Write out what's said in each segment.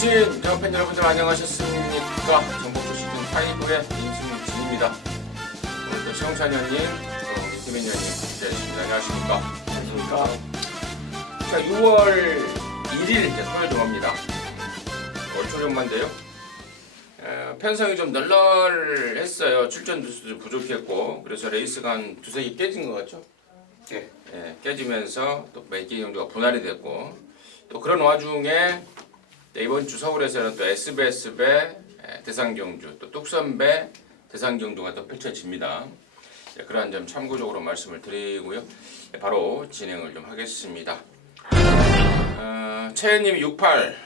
보신 영팬 여러분들 안녕하셨습니까? 전북주 시즌 5의 임승진입니다. 오늘 또 최홍찬 의원님, 김혜인 의원님 함께하십니다. 안녕하십니까? 안녕하십니까? 자, 6월 1일 토요일 정합니다. 얼초 정만데요. 편성이 좀 널널했어요. 출전 두수도 좀 부족했고, 그래서 레이스가 한 두세 개 깨진 것 같죠? 네. 깨지면서 또 몇 개 경주가 분할이 됐고, 또 그런 와중에 이번 주 서울에서는 또 SBS배 대상경주, 또 뚝선배 대상경주가 또 펼쳐집니다. 그러한 점 참고적으로 말씀을 드리고요. 바로 진행을 좀 하겠습니다. 최혜님이 68,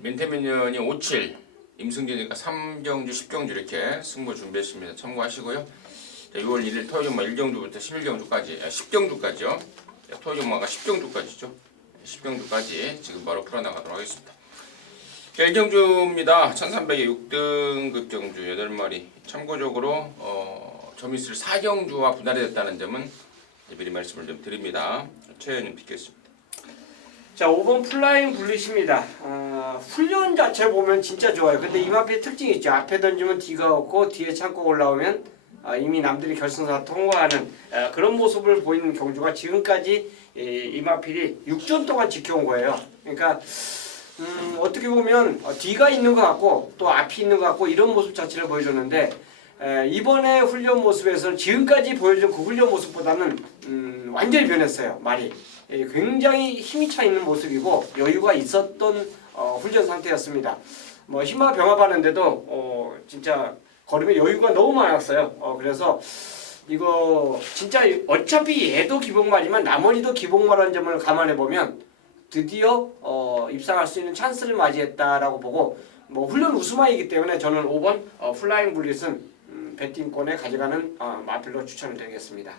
민태민 의원이 57, 임승진이니까 3경주, 10경주 이렇게 승부 준비했습니다. 참고하시고요. 6월 1일 토요일 1경주부터 11경주까지, 10경주까지요. 토요일 10경주까지죠. 10경주까지 지금 바로 풀어나가도록 하겠습니다. 1경주입니다. 1300에 6등급 경주 8마리. 참고적으로 점있을 4경주와 분할이 됐다는 점은 미리 말씀을 좀 드립니다. 최 의원님 뵙겠습니다. 자, 5번 플라잉 블릿입니다. 훈련 자체 보면 진짜 좋아요. 근데 이마피의 특징이 있죠. 앞에 던지면 뒤가 없고 뒤에 참고 올라오면 이미 남들이 결승사 통과하는 그런 모습을 보이는 경주가 지금까지 이마필이 6전 동안 지켜온 거예요. 그러니까 어떻게 보면 뒤가 있는 것 같고 또 앞이 있는 것 같고 이런 모습 자체를 보여줬는데 이번에 훈련 모습에서는 지금까지 보여준 그 훈련 모습보다는 완전히 변했어요. 말이 굉장히 힘이 차 있는 모습이고 여유가 있었던 훈련 상태였습니다. 뭐 힘과 병합하는데도 진짜 걸음에 여유가 너무 많았어요. 그래서 이거 진짜 어차피 얘도 기복마지만 나머지도 기복마라는 점을 감안해 보면 드디어 입상할 수 있는 찬스를 맞이했다라고 보고 뭐 훈련 우수마이기 때문에 저는 5번 플라잉 블릿은 배팅권에 가져가는 마필로 추천을 드리겠습니다.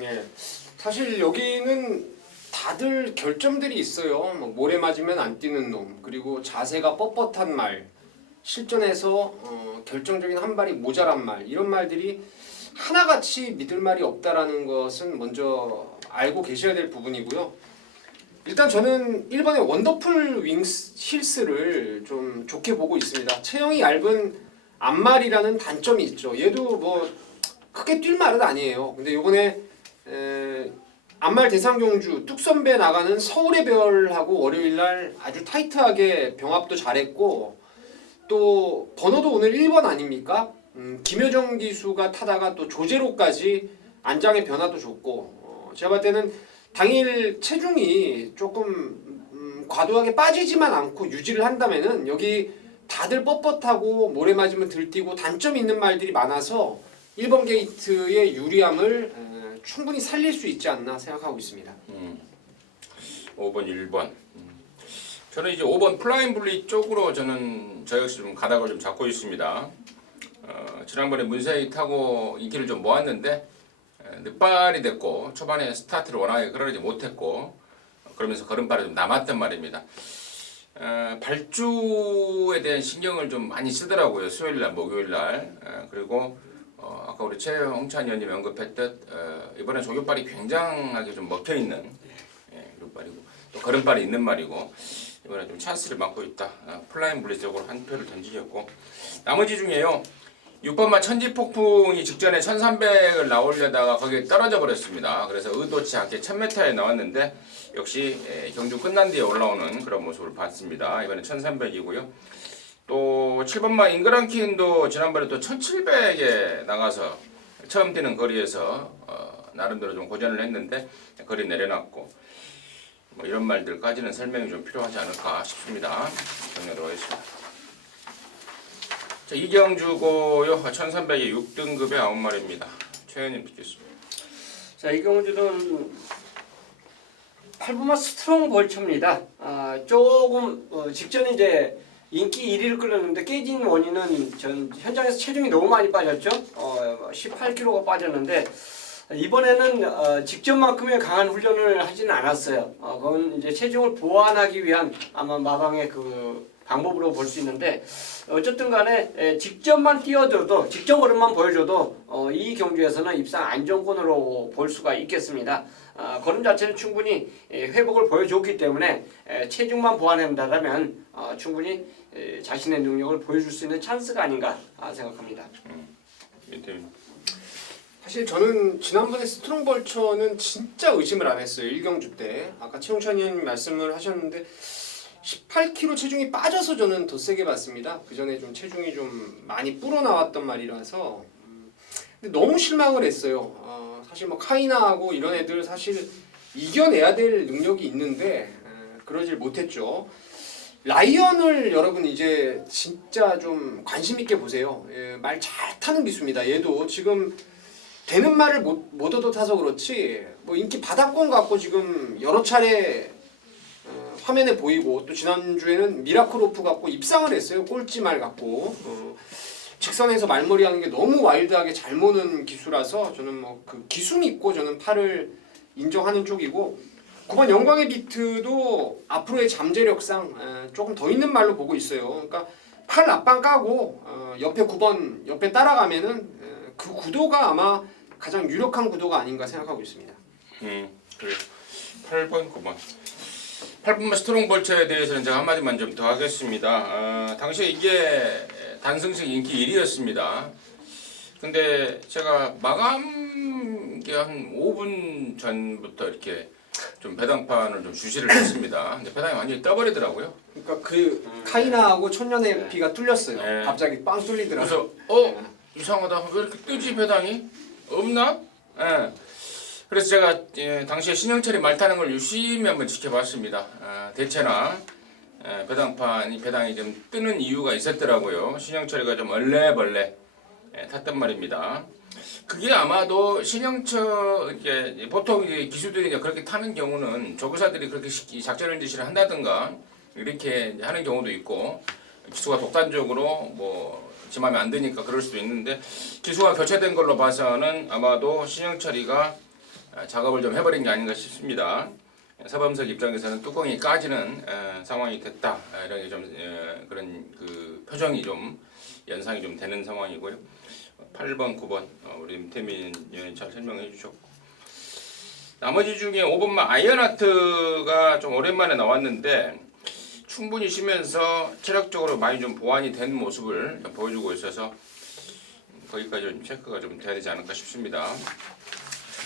예, 사실 여기는 다들 결점들이 있어요. 뭐 모래 맞으면 안 뛰는 놈, 그리고 자세가 뻣뻣한 말, 실전에서 결정적인 한 발이 모자란 말, 이런 말들이 하나같이 믿을 말이 없다라는 것은 먼저 알고 계셔야 될 부분이고요. 일단 저는 1번의 원더풀 윙스 힐스를 좀 좋게 보고 있습니다. 체형이 얇은 앞말이라는 단점이 있죠. 얘도 뭐 크게 뛸 말은 아니에요. 근데 요번에 앞말 대상경주 뚝선배 나가는 서울의 별하고 월요일날 아주 타이트하게 병합도 잘했고 또 번호도 오늘 1번 아닙니까? 김효정 기수가 타다가 또 조제로까지 안장의 변화도 좋고 제가 봤을 때는 당일 체중이 조금 과도하게 빠지지만 않고 유지를 한다면은 여기 다들 뻣뻣하고 모래 맞으면 들뛰고 단점 있는 말들이 많아서 1번 게이트의 유리함을 충분히 살릴 수 있지 않나 생각하고 있습니다. 5번, 1번. 저는 이제 5번 플라잉 블릿 쪽으로 저 역시 좀 가닥을 좀 잡고 있습니다. 지난번에 문세희 타고 인기를 좀 모았는데 늦발이 됐고 초반에 스타트를 워낙에 끌어내지 못했고 그러면서 걸음발이 좀 남았단 말입니다. 발주에 대한 신경을 좀 많이 쓰더라고요. 수요일날, 목요일날. 그리고 아까 우리 최홍찬 의원님 언급했듯 이번에 조교발이 굉장하게 좀 먹혀있는 조교발이고 또 걸음발이 있는 말이고 이번에 좀 찬스를 맞고 있다. 플라잉 블릿 쪽으로 한 표를 던지겠고 나머지 중에요. 6번만 천지폭풍이 직전에 1300을 나오려다가 거기에 떨어져 버렸습니다. 그래서 의도치 않게 1000m에 나왔는데 역시 경주 끝난 뒤에 올라오는 그런 모습을 봤습니다. 이번에 1300이고요. 또 7번만 잉그랑킨도 지난번에 또 1700에 나가서 처음 뛰는 거리에서 나름대로 좀 고전을 했는데 거리 내려놨고 뭐 이런 말들까지는 설명이 좀 필요하지 않을까 싶습니다. 정리하도록 하겠습니다. 자, 이경주고요. 1300에 6등급의 9마리입니다. 최 의원님 뵙겠습니다. 자, 이 경주는 8번마 스트롱 벌처입니다. 조금 직전에 이제 인기 1위를 끌었는데 깨진 원인은 현장에서 체중이 너무 많이 빠졌죠. 18kg가 빠졌는데 이번에는 직전만큼의 강한 훈련을 하지는 않았어요. 그건 이제 체중을 보완하기 위한 아마 마방의 그 방법으로 볼 수 있는데 어쨌든 간에 직전만 뛰어들어도 직전 걸음만 보여줘도 이 경주에서는 입상 안정권으로 볼 수가 있겠습니다. 걸음 자체는 충분히 회복을 보여줬기 때문에 체중만 보완한다면 충분히 자신의 능력을 보여줄 수 있는 찬스가 아닌가 생각합니다. 사실 저는 지난번에 스트롱벌처는 진짜 의심을 안 했어요. 1경주 때. 아까 최용찬 의원님 말씀을 하셨는데 18kg 체중이 빠져서 저는 더 세게 봤습니다. 그 전에 좀 체중이 좀 많이 불어 나왔던 말이라서 근데 너무 실망을 했어요. 사실 뭐 카이나하고 이런 애들 사실 이겨내야 될 능력이 있는데 그러질 못했죠. 라이언을 여러분 이제 진짜 좀 관심 있게 보세요. 말 잘 타는 기수입니다. 얘도 지금 되는 말을 못 얻어 타서 그렇지 뭐 인기 바닥권 갖고 지금 여러 차례 화면에 보이고 또 지난주에는 미라클 오프 갖고 입상을 했어요. 꼴찌 말 갖고 직선에서 말머리 하는 게 너무 와일드하게 잘 모는 기수라서 저는 뭐 그 기수 믿고 저는 팔을 인정하는 쪽이고 9번 영광의 비트도 앞으로의 잠재력상 조금 더 있는 말로 보고 있어요. 그러니까 팔 앞방 까고 옆에 9번 옆에 따라가면은 그 구도가 아마 가장 유력한 구도가 아닌가 생각하고 있습니다. 그래. 8번, 9번. 8번 스트롱벌처에 대해서는 제가 한마디만 좀 더 하겠습니다. 당시에 이게 단승식 인기 1위였습니다. 근데 제가 마감 한 5분 전부터 이렇게 좀 배당판을 좀 주시를 했습니다. 근데 배당이 완전히 떠버리더라고요. 그러니까 그 카이나하고 천년의 비가 뚫렸어요. 네. 갑자기 빵 뚫리더라고요. 그래서 이상하다. 왜 이렇게 뜨지 배당이? 없나? 예. 그래서 제가 당시에 신영철이 말 타는 걸 유심히 한번 지켜봤습니다. 대체나 배당이 좀 뜨는 이유가 있었더라고요. 신영철이가 좀 얼레벌레 탔단 말입니다. 그게 아마도 신영철 이제 보통 이제 기수들이 이제 그렇게 타는 경우는 조교사들이 그렇게 작전을 지시를 한다든가 이렇게 이제 하는 경우도 있고 기수가 독단적으로 뭐 지 맘에 안 드니까 그럴 수도 있는데 기수가 교체된 걸로 봐서는 아마도 신영철이가 작업을 좀 해버린 게 아닌가 싶습니다. 서범석 입장에서는 뚜껑이 까지는 상황이 됐다 이런 좀 그런 그 표정이 좀 연상이 좀 되는 상황이고요. 8번, 9번 우리 임태민 의원이 잘 설명해 주셨고 나머지 중에 5번만 아이언하트가 좀 오랜만에 나왔는데 충분히 쉬면서 체력적으로 많이 좀 보완이 된 모습을 보여주고 있어서 거기까지 좀 체크가 좀 돼야 되지 않을까 싶습니다.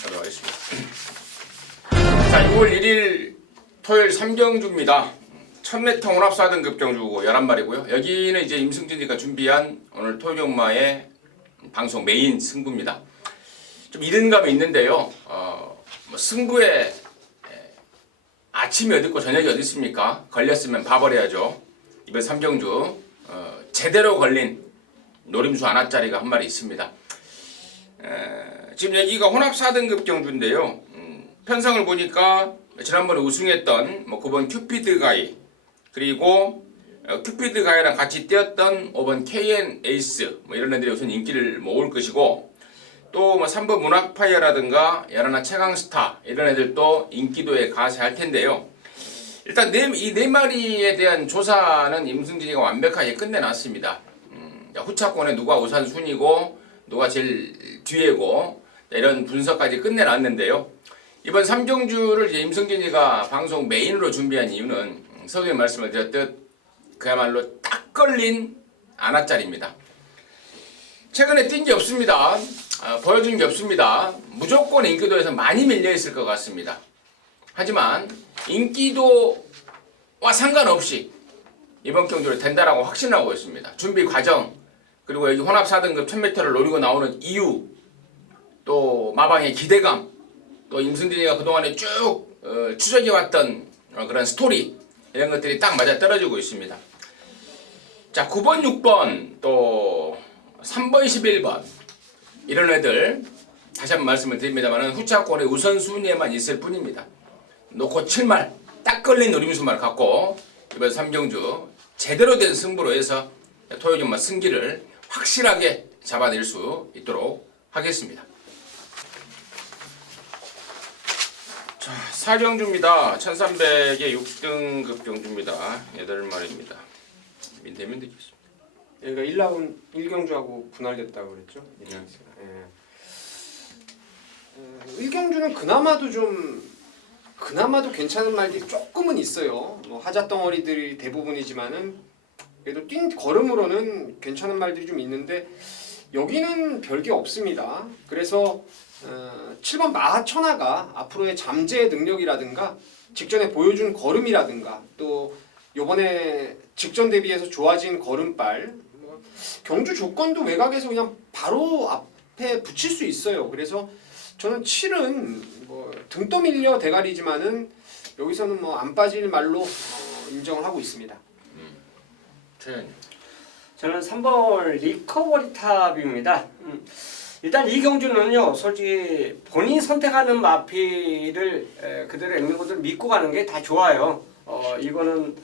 가도록 하겠습니다. 자, 6월 1일 토요일 3경주입니다. 1000m 혼합 4등급 경주고 11마리고요. 여기는 이제 임승진이가 준비한 오늘 토요일마의 방송 메인 승부입니다. 좀 이른감이 있는데요. 뭐 승부에 아침이 어디 있고 저녁이 어디 있습니까? 걸렸으면 봐버려야죠. 이번 3경주 제대로 걸린 노림수 하나짜리가 한 마리 있습니다. 지금 여기가 혼합 4등급 경주인데요. 편성을 보니까 지난번에 우승했던 뭐 9번 큐피드 가이 그리고 큐피드 가이랑 같이 뛰었던 5번 KN 에이스 뭐 이런 애들이 우선 인기를 모을 것이고 또 뭐 3번 문학파이어라든가 야라나 최강스타 이런 애들도 인기도에 가세할 텐데요. 일단 이 네 마리에 대한 조사는 임승진이가 완벽하게 끝내놨습니다. 후차권에 누가 우선순위고 누가 제일 뒤에고 이런 분석까지 끝내놨는데요. 이번 3경주를 이제 임승진이가 방송 메인으로 준비한 이유는 서두에 말씀을 드렸듯 그야말로 딱 걸린 아나짜리입니다. 최근에 뛴 게 없습니다. 보여준 게 없습니다. 무조건 인기도에서 많이 밀려있을 것 같습니다. 하지만 인기도와 상관없이 이번 경주를 된다라고 확신하고 있습니다. 준비 과정 그리고 여기 혼합 4등급 1000m를 노리고 나오는 이유 또 마방의 기대감 또 임승진이가 그동안에 쭉 추적해왔던 그런 스토리 이런 것들이 딱 맞아 떨어지고 있습니다. 자 9번 6번 또 3번 11번 이런 애들 다시 한번 말씀을 드립니다만 후차권의 우선순위에만 있을 뿐입니다. 놓고 7말 딱 걸린 노림수말 갖고 이번 3경주 제대로 된 승부로 해서 토요일마 승기를 확실하게 잡아낼 수 있도록 하겠습니다. 자, 4경주입니다. 1300의 6등급 경주입니다. 8마리입니다. 민태민 듣겠습니다. 여기가 1라운 1경주하고 분할됐다고 그랬죠. 네. 예. 1경주는 그나마도 괜찮은 말들이 조금은 있어요. 뭐 하자 덩어리들이 대부분이지만은 그래도 뛴 걸음으로는 괜찮은 말들이 좀 있는데 여기는 별게 없습니다. 그래서 7번 마하천하가 앞으로의 잠재 능력이라든가 직전에 보여준 걸음이라든가 또 요번에 직전 대비해서 좋아진 걸음발 뭐 경주 조건도 외곽에서 그냥 바로 앞에 붙일 수 있어요. 그래서 저는 7은 뭐 등 떠밀려 대가리지만은 여기서는 뭐 안 빠질 말로 인정을 하고 있습니다. 최현님. 저는 3번 리커버리 탑입니다. 일단 이 경주는요, 솔직히 본인이 선택하는 마피를 그대로 앵무들 믿고 가는 게 다 좋아요. 이거는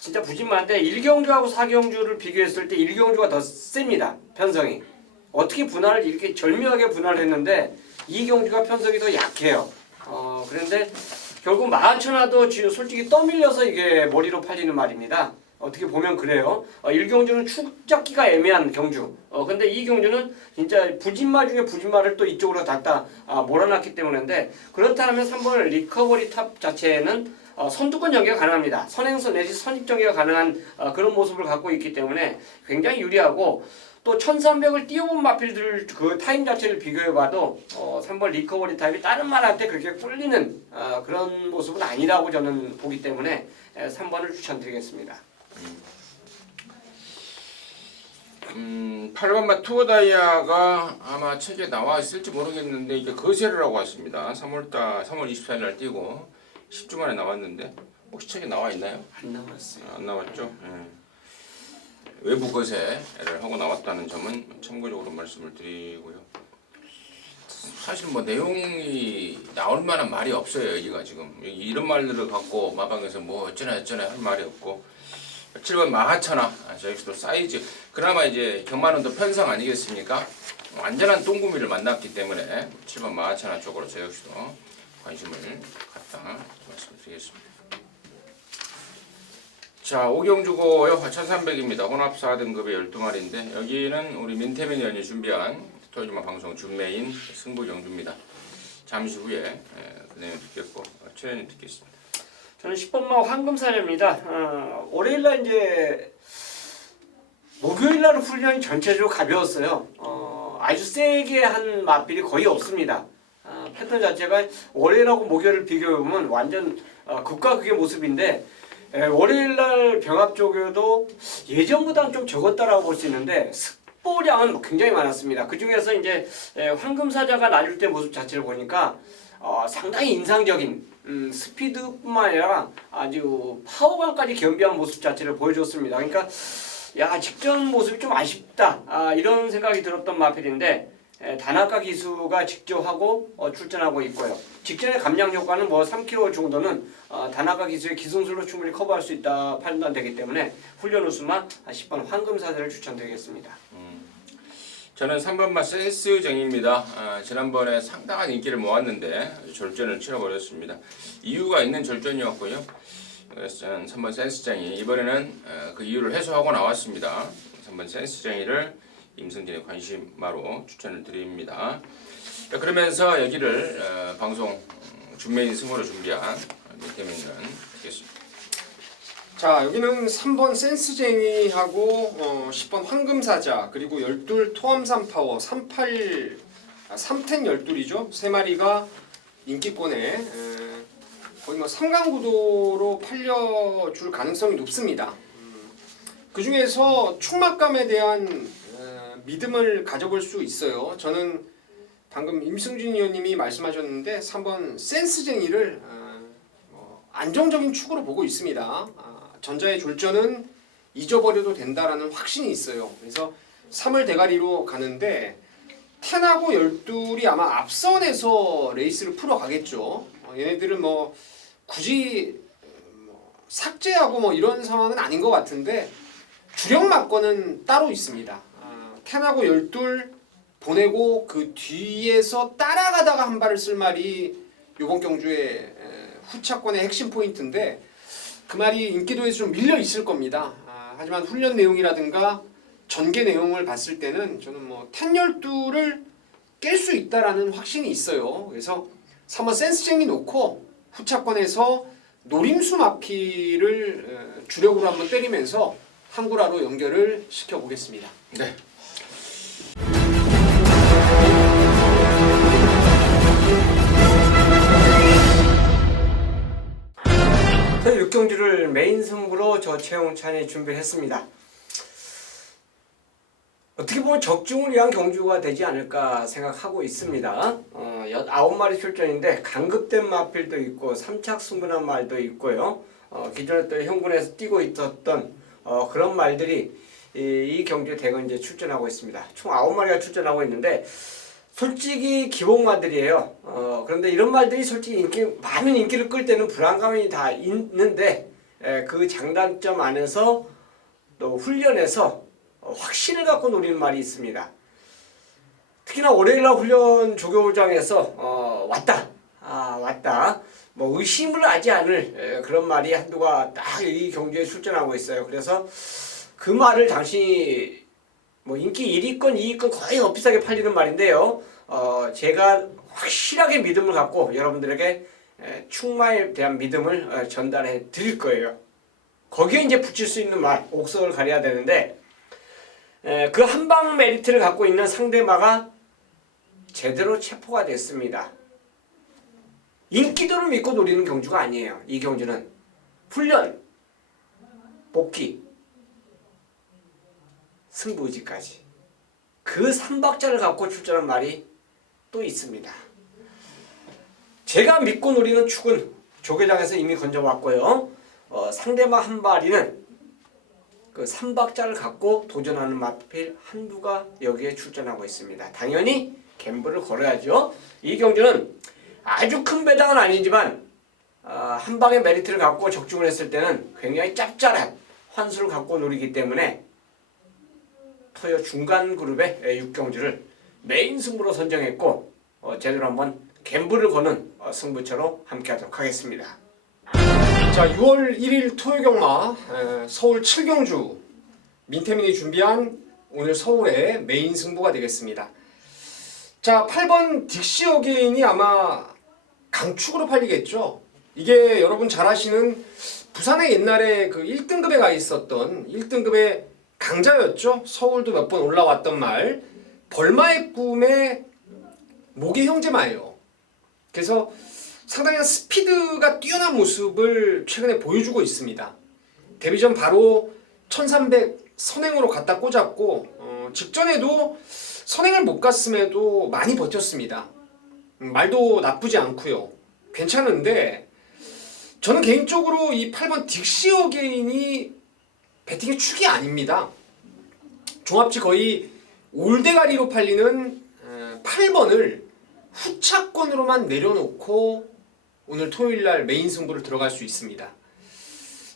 진짜 부진만한데 1경주하고 4경주를 비교했을 때 1경주가 더 셉니다. 편성이. 어떻게 분할을 이렇게 절묘하게 분할했는데 2경주가 편성이 더 약해요. 그런데 결국 마하천하도 지금 솔직히 떠밀려서 이게 머리로 팔리는 말입니다. 어떻게 보면 그래요. 1경주는 축잡기가 애매한 경주. 근데 이 경주는 진짜 부진마 중에 부진마를 또 이쪽으로 갖다 몰아놨기 때문인데 그렇다면 3번 리커버리 탑 자체는 선두권 전개가 가능합니다. 선행선 내지 선입 전개가 가능한 그런 모습을 갖고 있기 때문에 굉장히 유리하고 또 1300을 띄워본 마필들 그 타임 자체를 비교해봐도 3번 리커버리 탑이 다른 말한테 그렇게 꿀리는 그런 모습은 아니라고 저는 보기 때문에 3번을 추천드리겠습니다. 8번마 투어 다이아가 아마 책에 나와 있을지 모르겠는데 이게 거세라고 왔습니다. 3월 24일 날 띄고 10주 만에 나왔는데 혹시 책에 나와 있나요? 안 남았어요. 안 나왔죠? 예. 외부 거세를 하고 나왔다는 점은 참고적으로 말씀을 드리고요. 사실 뭐 내용이 나올 만한 말이 없어요. 여기가 지금 이런 말들을 갖고 마방에서 뭐 어쩌나 할 말이 없고 7번 마하천하 저 역시도 사이즈 그나마 이제 경마는도 편성 아니겠습니까? 완전한 똥구미를 만났기 때문에 7번 마하천하 쪽으로 저 역시도 관심을 갖다 말씀드리겠습니다. 자, 5경주고요. 1300입니다. 혼합 4등급의 12마리인데 여기는 우리 민태민 의원이 준비한 토요일마 방송 준메인 승부 경주입니다. 잠시 후에 그 내용 듣겠고 최현님 듣겠습니다. 저는 10번마 황금사자입니다. 월요일날 이제 목요일날 훈련이 전체적으로 가벼웠어요. 아주 세게 한 마필이 거의 없습니다. 패턴 자체가 월요일하고 목요일을 비교해보면 완전 극과 극의 모습인데 월요일날 병합 쪽에도 예전보다는 좀 적었다라고 볼 수 있는데 습보량은 굉장히 많았습니다. 그 중에서 이제 황금사자가 나줄 때 모습 자체를 보니까 상당히 인상적인 스피드뿐만 아니라 아주 파워감까지 겸비한 모습 자체를 보여줬습니다. 그러니까 야 직전 모습이 좀 아쉽다 이런 생각이 들었던 마필인데 다나카 기수가 직접 하고 출전하고 있고요. 직전의 감량 효과는 뭐 3km 정도는 다나카 기수의 기승술로 충분히 커버할 수 있다 판단되기 때문에 훈련 우수마 10번 황금사자를 추천드리겠습니다. 저는 3번마 센스쟁입니다. 지난번에 상당한 인기를 모았는데 절전을 치러버렸습니다. 이유가 있는 절전이었고요. 그래서 저는 3번 센스쟁이 이번에는 그 이유를 해소하고 나왔습니다. 3번 센스쟁이를 임승진의 관심마로 추천을 드립니다. 그러면서 여기를 방송 준메인 승으로 준비한 민태민은 되겠습니다. 자, 여기는 3번 센스쟁이하고 10번 황금사자 그리고 12 토암산 파워 310 12이죠. 세 마리가 인기권에 거의 뭐 3강 구도로 팔려줄 가능성이 높습니다. 그 중에서 충막감에 대한 믿음을 가져볼 수 있어요. 저는 방금 임승진 의원님이 말씀하셨는데 3번 센스쟁이를 안정적인 축으로 보고 있습니다. 전자의 졸전은 잊어버려도 된다라는 확신이 있어요. 그래서 3월 대가리로 가는데 10하고 12이 아마 앞선에서 레이스를 풀어가겠죠. 얘네들은 뭐 굳이 삭제하고 뭐 이런 상황은 아닌 것 같은데 주력 막건은 따로 있습니다. 10하고 12 보내고 그 뒤에서 따라가다가 한 발을 쓸 말이 이번 경주의 후차권의 핵심 포인트인데 그 말이 인기도에서 좀 밀려 있을 겁니다. 하지만 훈련 내용이라든가 전개 내용을 봤을 때는 저는 뭐 탄12를 깰 수 있다라는 확신이 있어요. 그래서 3번 센스쟁이 놓고 후차권에서 노림수 마피를 주력으로 한번 때리면서 항구라로 연결을 시켜보겠습니다. 네. 저 6경주를 메인 승부로 저 최홍찬이 준비를 했습니다. 어떻게 보면 적중을 위한 경주가 되지 않을까 생각하고 있습니다. 9마리 출전인데 강급된 마필도 있고 3착 승분한 말도 있고요. 기존에 또 형군에서 뛰고 있었던 그런 말들이 이 경주에 대거 이제 출전하고 있습니다. 총 9마리가 출전하고 있는데 솔직히 기복마들이에요. 그런데 이런 말들이 솔직히 많은 인기를 끌 때는 불안감이 다 있는데 그 장단점 안에서 또 훈련에서 확신을 갖고 노리는 말이 있습니다. 특히나 월요일날 훈련 조교장에서 왔다 뭐 의심을 하지 않을 그런 말이 한두가 딱 이 경주에 출전하고 있어요. 그래서 그 말을 당신이 뭐 인기 1위권 2위권 거의 엇비슷하게 팔리는 말인데요. 제가 확실하게 믿음을 갖고 여러분들에게 충마에 대한 믿음을 전달해 드릴 거예요. 거기에 이제 붙일 수 있는 말, 옥석을 가려야 되는데 그 한방 메리트를 갖고 있는 상대마가 제대로 체포가 됐습니다. 인기도를 믿고 노리는 경주가 아니에요. 이 경주는 훈련, 복귀, 승부의지까지 그 3박자를 갖고 출전한 말이 또 있습니다. 제가 믿고 노리는 축은 조계장에서 이미 건져왔고요. 상대마 한 마리는 그 3박자를 갖고 도전하는 마필 한두가 여기에 출전하고 있습니다. 당연히 갬블을 걸어야죠. 이 경주는 아주 큰 배당은 아니지만 한 방의 메리트를 갖고 적중을 했을 때는 굉장히 짭짤한 환수를 갖고 노리기 때문에 토요 중간 그룹의 6경주를 메인 승부로 선정했고 제대로 한번 갬블을 거는 승부처로 함께하도록 하겠습니다. 자, 6월 1일 토요경마 서울 7경주 민태민이 준비한 오늘 서울의 메인 승부가 되겠습니다. 자, 8번 딕시 어게인이 아마 강축으로 팔리겠죠. 이게 여러분 잘 아시는 부산에 옛날에 그 1등급에 가 있었던 1등급의 강자였죠. 서울도 몇 번 올라왔던 말. 벌마의 꿈의 모기 형제마예요. 그래서 상당히 스피드가 뛰어난 모습을 최근에 보여주고 있습니다. 데뷔전 바로 1300 선행으로 갖다 꽂았고 직전에도 선행을 못 갔음에도 많이 버텼습니다. 말도 나쁘지 않고요. 괜찮은데 저는 개인적으로 이 8번 딕시 어게인이 배팅의 축이 아닙니다. 종합치 거의 올대가리로 팔리는 8번을 후차권으로만 내려놓고 오늘 토요일날 메인 승부를 들어갈 수 있습니다.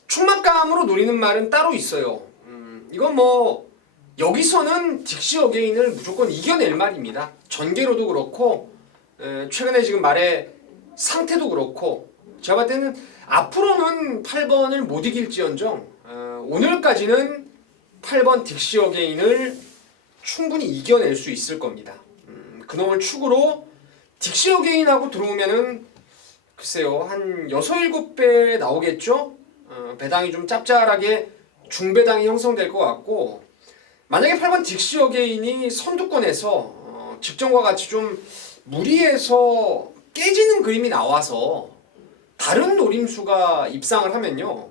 충막감으로 노리는 말은 따로 있어요. 이건 뭐 여기서는 딕시 어게인을 무조건 이겨낼 말입니다. 전개로도 그렇고 최근에 지금 말의 상태도 그렇고 제가 봤을 때는 앞으로는 8번을 못 이길지언정 오늘까지는 8번 딕시 어게인을 충분히 이겨낼 수 있을 겁니다. 그놈을 축으로 딕시 어게인하고 들어오면은 글쎄요 한 6, 7배 나오겠죠? 배당이 좀 짭짤하게 중배당이 형성될 것 같고 만약에 8번 딕시 어게인이 선두권에서 직전과 같이 좀 무리해서 깨지는 그림이 나와서 다른 노림수가 입상을 하면요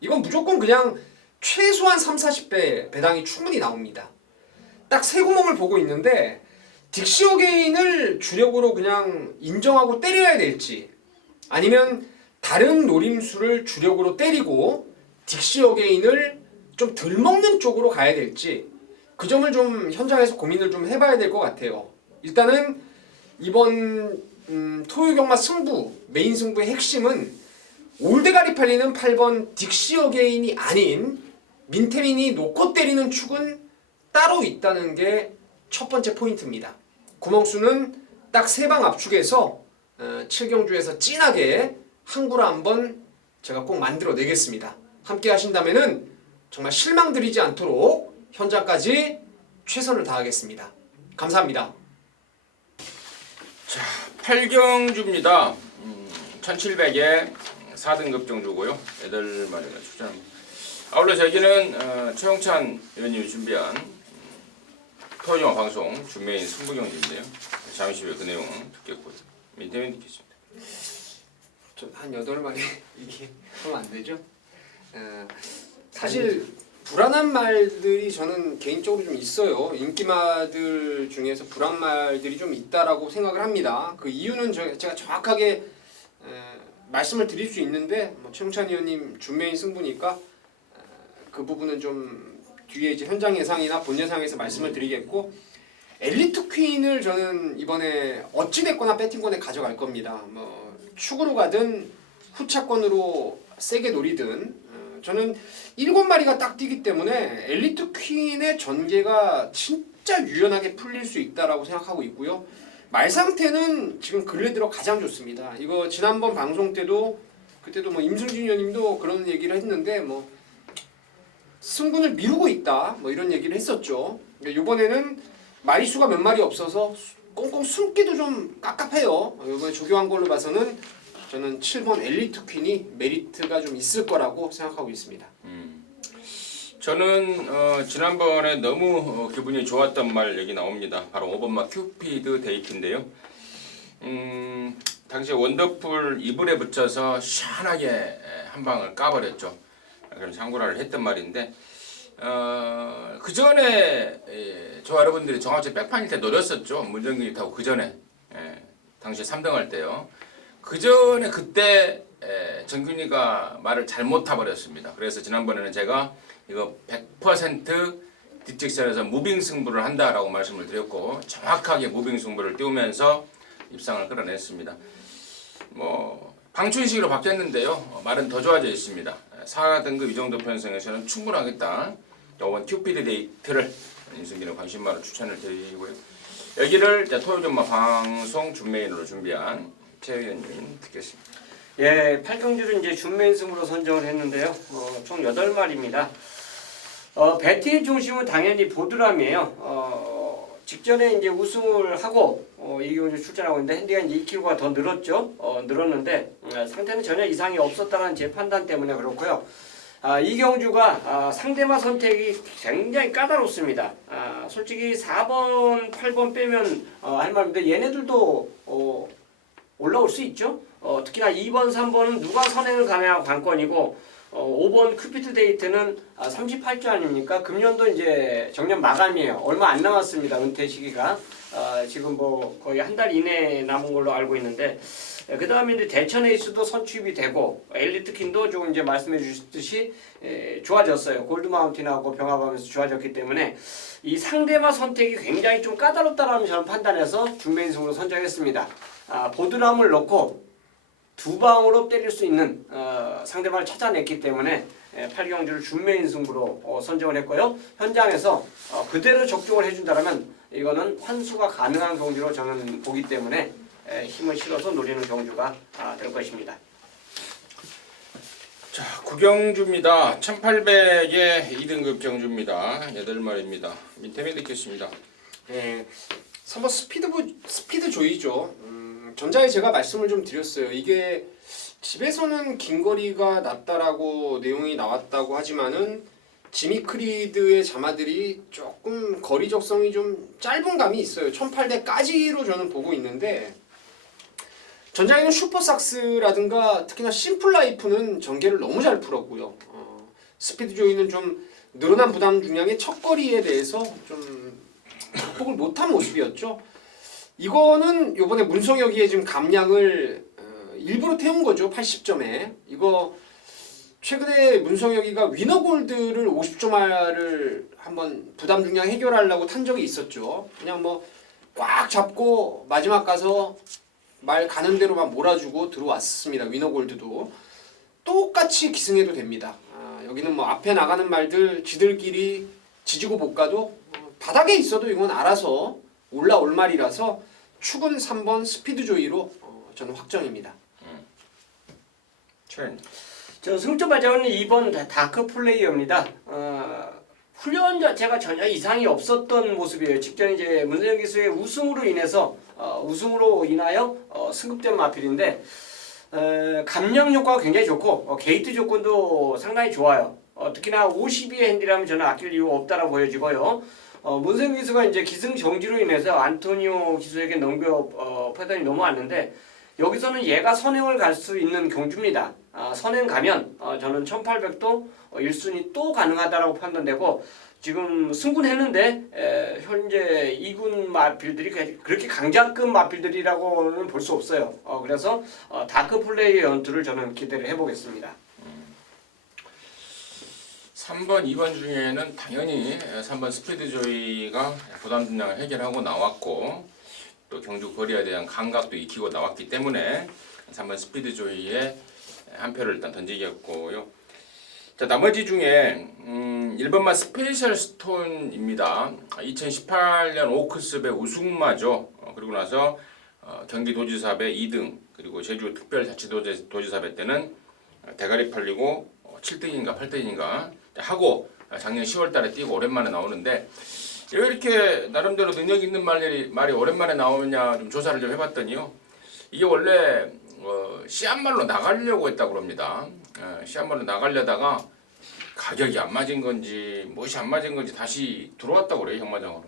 이건 무조건 그냥 최소한 3, 40배 배당이 충분히 나옵니다. 딱 세 구멍을 보고 있는데 딕시 어게인을 주력으로 그냥 인정하고 때려야 될지 아니면 다른 노림수를 주력으로 때리고 딕시 어게인을 좀 덜 먹는 쪽으로 가야 될지 그 점을 좀 현장에서 고민을 좀 해봐야 될 것 같아요. 일단은 이번 토요경마 승부 메인 승부의 핵심은 올대가리 팔리는 8번 딕시 어게인이 아닌 민태민이 놓고 때리는 축은 따로 있다는 게 첫 번째 포인트입니다. 구멍수는 딱 3방 압축해서 7경주에서 진하게 항구라 한번 제가 꼭 만들어 내겠습니다. 함께 하신다면은 정말 실망드리지 않도록 현장까지 최선을 다하겠습니다. 감사합니다. 8경주입니다. 1700에 4등급 정도고요. 8마리가 출전합니다. 아울러 저기는 최용찬 의원님이 준비한 토요일화 방송 준메인 승부경주인데요. 잠시 후에 그 내용 듣겠고요. 민태민 듣겠습니다. 한 8마리 이게 하면 안 되죠? 사실 불안한 말들이 저는 개인적으로 좀 있어요. 인기마들 중에서 불안 말들이 좀 있다라고 생각을 합니다. 그 이유는 제가 정확하게 말씀을 드릴 수 있는데 최용찬 의원님 준메인 승부니까 그 부분은 좀 뒤에 이제 현장 예상이나 본 예상에서 말씀을 드리겠고, 엘리트 퀸을 저는 이번에 어찌 됐거나 배팅권에 가져갈 겁니다. 뭐 축으로 가든 후차권으로 세게 노리든 저는 7마리가 딱 뛰기 때문에 엘리트 퀸의 전개가 진짜 유연하게 풀릴 수 있다라고 생각하고 있고요. 말 상태는 지금 근래 들어 가장 좋습니다. 이거 지난번 방송 때도 그때도 뭐 임승진 의원님도 그런 얘기를 했는데 뭐 승분을 미루고 있다 뭐 이런 얘기를 했었죠. 이번에는 마리수가 몇 마리 없어서 꽁꽁 숨기도 좀 깝깝해요. 이번에 조교한 걸로 봐서는 저는 7번 엘리트 퀸이 메리트가 좀 있을 거라고 생각하고 있습니다. 저는 지난번에 너무 기분이 좋았던 말 얘기 나옵니다. 바로 5번마 큐피드 데이트인데요. 당시에 원더풀 이불에 붙여서 시원하게 한 방을 까버렸죠. 그런 상고라를 했던 말인데 그 전에 저 여러분들이 정확히 백판일 때 노렸었죠. 문정균이 타고 그 전에 당시에 3등 할 때요. 그 전에 그때 정균이가 말을 잘못 타버렸습니다. 그래서 지난번에는 제가 이거 100% 뒷직선에서 무빙 승부를 한다라고 말씀을 드렸고 정확하게 무빙 승부를 띄우면서 입상을 끌어냈습니다. 뭐 방춘식으로 바뀌었는데요. 말은 더 좋아져 있습니다. 4등급 이 정도 편성에서는 충분하겠다. 이번 큐피드 데이트를 임승기는 관심마로 추천을 드리고요. 여기를 토요일 전마 방송 준메인으로 준비한 최 의원님 듣겠습니다. 예, 8경주를 이제 준메인 승부로 선정을 했는데요. 총 8마리입니다. 배팅의 중심은 당연히 보드람이에요. 직전에 이제 우승을 하고 이 경주 출전하고 있는데 핸디가 이제 2kg가 더 늘었죠. 늘었는데 상태는 전혀 이상이 없었다는 제 판단 때문에 그렇고요. 이 경주가 상대마 선택이 굉장히 까다롭습니다. 솔직히 4번, 8번 빼면 할 말인데 얘네들도 올라올 수 있죠. 특히나 2번, 3번은 누가 선행을 가느냐가 관건이고 5번 큐피드 데이트는 38주 아닙니까? 금년도 이제 정년 마감이에요. 얼마 안 남았습니다. 은퇴 시기가. 지금 뭐 거의 한 달 이내에 남은 걸로 알고 있는데 그 다음에 이제 대천 에이스도 선취입이 되고 엘리트 퀸도 좀 이제 말씀해 주셨듯이 좋아졌어요. 골드 마운틴하고 병합하면서 좋아졌기 때문에 이 상대마 선택이 굉장히 좀 까다롭다라는 저는 판단해서 준메인승으로 선정했습니다. 보드람을 넣고 두 방으로 때릴 수 있는 상대방을 찾아냈기 때문에 8경주를 준메인 승부로 선정을 했고요. 현장에서 그대로 적중을 해준다면 이거는 환수가 가능한 경주로 저는 보기 때문에 힘을 실어서 노리는 경주가 될 것입니다. 자, 9경주입니다. 1800의 2등급 경주입니다. 8마리입니다. 민태민 듣겠습니다. 네, 3번 스피드 조이죠. 전자에 제가 말씀을 좀 드렸어요. 이게 집에서는 긴 거리가 낫다라고 내용이 나왔다고 하지만은 지미 크리드의 자마들이 조금 거리 적성이 좀 짧은 감이 있어요. 1800까지로 저는 보고 있는데 전자에는 슈퍼삭스라든가 특히나 심플라이프는 전개를 너무 잘 풀었고요. 스피드 조이는 좀 늘어난 부담 중량의 첫 거리에 대해서 좀 극복을 못한 모습이었죠. 이거는 요번에 문성혁이의 지금 감량을 일부러 태운 거죠. 80점에. 이거 최근에 문성혁이가 위너골드를 50점화를 한번 부담 중량 해결하려고 탄 적이 있었죠. 그냥 뭐 꽉 잡고 마지막 가서 말 가는 대로만 몰아주고 들어왔습니다. 위너골드도. 똑같이 기승해도 됩니다. 여기는 뭐 앞에 나가는 말들 지들끼리 지지고 못 가도 바닥에 있어도 이건 알아서 올라올 말이라서 축은 3번 스피드 조이로 저는 확정입니다. 저 승점 발전은 2번 다크 플레이어입니다. 훈련 자체가 전혀 이상이 없었던 모습이에요. 직전 이제 문세영 기수의 우승으로 인하여 승급된 마필인데 감량 효과가 굉장히 좋고 게이트 조건도 상당히 좋아요. 특히나 52의 핸디라면 저는 아낄 이유가 없다라고 보여지고요. 문세영 기수가 이제 기승정지로 인해서 안토니오 기수에게 넘겨 패턴이 넘어왔는데 여기서는 얘가 선행을 갈 수 있는 경주입니다. 선행 가면 저는 1800도 1순위 또 가능하다라고 판단되고 지금 승군했는데 현재 2군 마필들이 그렇게 강자급 마필들이라고는 볼 수 없어요. 그래서 다크 플레이의 연투를 저는 기대를 해보겠습니다. 3번, 2번 중에는 당연히 3번 스피드 조이가 부담 분량을 해결하고 나왔고 또 경주 거리에 대한 감각도 익히고 나왔기 때문에 3번 스피드 조이에 한 표를 일단 던지겠고요. 자, 나머지 중에 1번만 스페셜 스톤입니다. 2018년 오크스배 우승마죠. 그리고 나서 경기도지사배 2등 그리고 제주 특별자치도지사배 때는 대가리 팔리고 7등인가 8등인가 하고 작년 10월달에 뛰고 오랜만에 나오는데 왜 이렇게 나름대로 능력 있는 말이 오랜만에 나오느냐 좀 조사를 좀 해봤더니요. 이게 원래 시합말로 나가려고 했다고 합니다. 시합말로 나가려다가 가격이 안 맞은 건지 무엇이 안 맞은 건지 다시 들어왔다고 그래요. 형마장으로.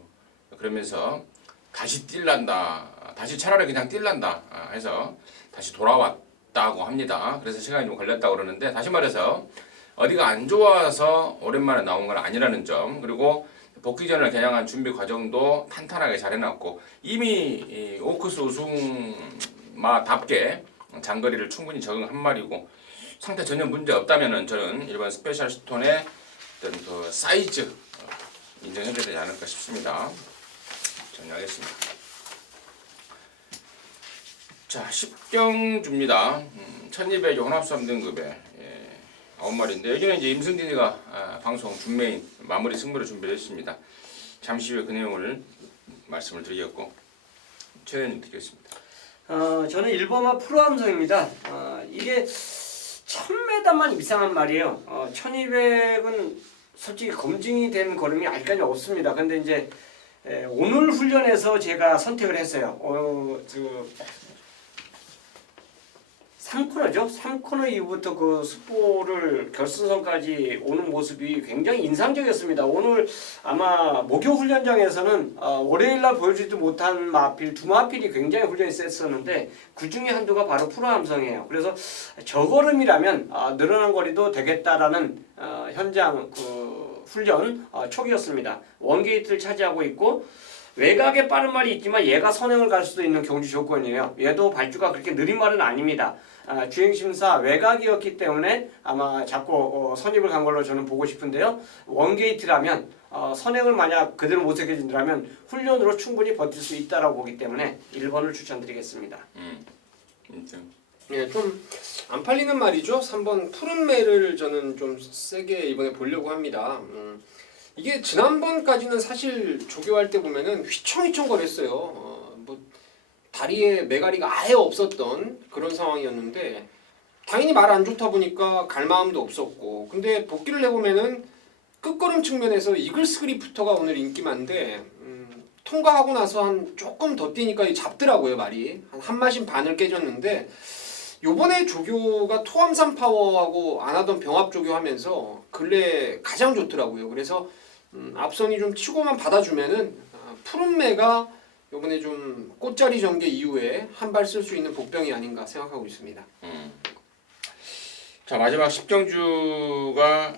그러면서 다시 뛸란다. 다시 차라리 그냥 뛸란다 해서 다시 돌아왔다고 합니다. 그래서 시간이 좀 걸렸다고 그러는데 다시 말해서 어디가 안 좋아서 오랜만에 나온 건 아니라는 점 그리고 복귀전을 겨냥한 준비 과정도 탄탄하게 잘 해놨고 이미 오크스 우승마답게 장거리를 충분히 적응한 말이고 상태 전혀 문제 없다면은 저는 일반 스페셜 스톤의 어떤 그 사이즈 인정해줘야 되지 않을까 싶습니다. 정리하겠습니다. 자, 10경주입니다. 1200 혼합 3등급에 9마리인데 여기는 이제 임승진이가 방송 준메인 마무리 승부를 준비를 했습니다. 잠시 후에 그 내용을 말씀을 드리겠고 최현님 드리겠습니다. 저는 1번마 프로함성입니다. 이게 1000m만 이상한 말이에요. 1200은 솔직히 검증이 된 걸음이 아직까지 없습니다. 근데 이제 오늘 훈련에서 제가 선택을 했어요. 3코너죠. 3코너 이후부터 그 스포를 결승선까지 오는 모습이 굉장히 인상적이었습니다. 오늘 아마 목요 훈련장에서는 월요일날 보여주지도 못한 마필 두 마필이 굉장히 훈련이 셌었는데 그 중에 한두가 바로 프로함성이에요. 그래서 저걸음이라면 늘어난 거리도 되겠다라는 현장 그 훈련 촉이었습니다. 원게이트를 차지하고 있고 외곽에 빠른 말이 있지만 얘가 선행을 갈 수도 있는 경주 조건이에요. 얘도 발주가 그렇게 느린 말은 아닙니다. 주행심사 외곽이었기 때문에 아마 자꾸 선입을 간 걸로 저는 보고 싶은데요. 원게이트라면 선행을 만약 그대로 모색해준다면 훈련으로 충분히 버틸 수 있다라고 보기 때문에 1번을 추천드리겠습니다. 예, 좀 안 팔리는 말이죠. 3번 푸른 매를 저는 좀 세게 이번에 보려고 합니다. 이게 지난번까지는 사실 조교할 때 보면은 휘청휘청 거렸어요. 뭐 다리에 매가리가 아예 없었던 그런 상황이었는데 당연히 말 안 좋다 보니까 갈 마음도 없었고 근데 복귀를 해보면은 끝걸음 측면에서 이글스 그리프터가 오늘 인기만데 통과하고 나서 한 조금 더 뛰니까 잡더라고요 말이 한 마신 반을 깨졌는데 요번에 조교가 토암산 파워하고 안 하던 병합 조교하면서 근래 가장 좋더라고요. 그래서 앞선이 좀 치고만 받아주면은 푸른매가 요번에 좀 꽃자리 전개 이후에 한 발 쓸 수 있는 복병이 아닌가 생각하고 있습니다. 자, 마지막 10경주가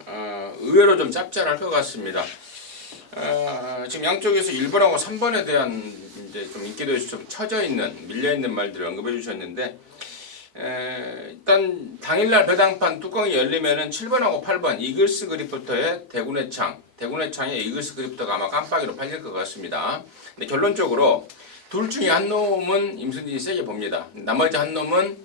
의외로 좀 짭짤할 것 같습니다. 지금 양쪽에서 1번하고 3번에 대한 이제 좀 인기도에 좀 처져 있는 밀려 있는 말들을 언급해 주셨는데 일단 당일날 배당판 뚜껑이 열리면은 7번하고 8번 이글스 그리프터의 대군의 창에 이글스 그리프터가 아마 깜빡이로 팔릴 것 같습니다. 근데 결론적으로 둘 중에 한 놈은 임승진이 세게 봅니다. 나머지 한 놈은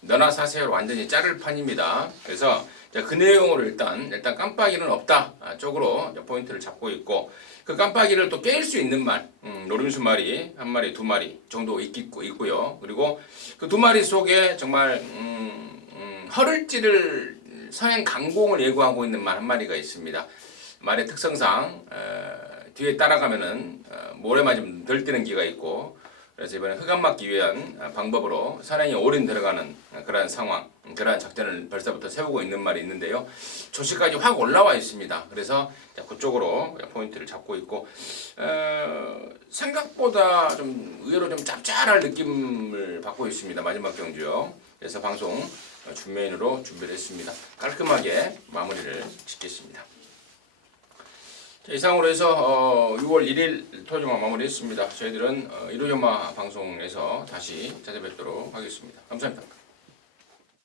너나 사세요로 완전히 자를 판입니다. 그래서 그 내용으로 일단 깜빡이는 없다 쪽으로 포인트를 잡고 있고 그 깜빡이를 또 깰 수 있는 말 노림수 말이 한 마리 두 마리 정도 있고요. 그리고 그 두 마리 속에 정말 허를 찌를 서행 강공을 예고하고 있는 말 한 마리가 있습니다. 말의 특성상 뒤에 따라가면은 모래 맞으면 덜 뛰는 기가 있고, 그래서 이번에 흑암 막기 위한 방법으로 선행이 올인 들어가는 그러한 상황, 그러한 작전을 벌써부터 세우고 있는 말이 있는데요. 조시까지 확 올라와 있습니다. 그래서 그쪽으로 포인트를 잡고 있고, 생각보다 좀 의외로 좀 짭짤할 느낌을 받고 있습니다. 마지막 경주요. 그래서 방송 준메인으로 준비를 했습니다. 깔끔하게 마무리를 짓겠습니다. 자, 이상으로 해서 6월 1일 토요일만 마무리했습니다. 저희들은 일요일마 방송에서 다시 찾아뵙도록 하겠습니다. 감사합니다.